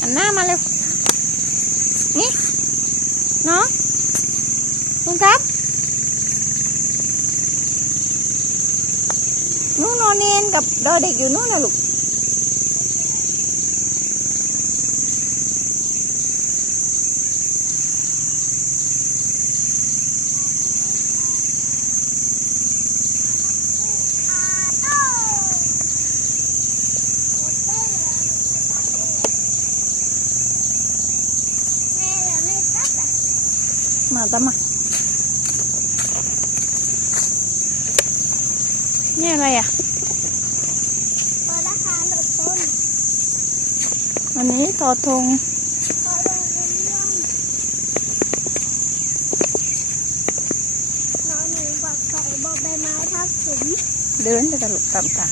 หันหน้ามาเร็ว นี่น้องลุงครับนู่นนอนเนนกับเด็กอยู่นู่นนะลูก มาตามมาเนี่ยอะไรอะพอราคาลดต้นอันนี้ทอทงพอลงเรื่องน้องหนูฝักใส่บอใบไม้ทับถุงเดินไปตลกตามตา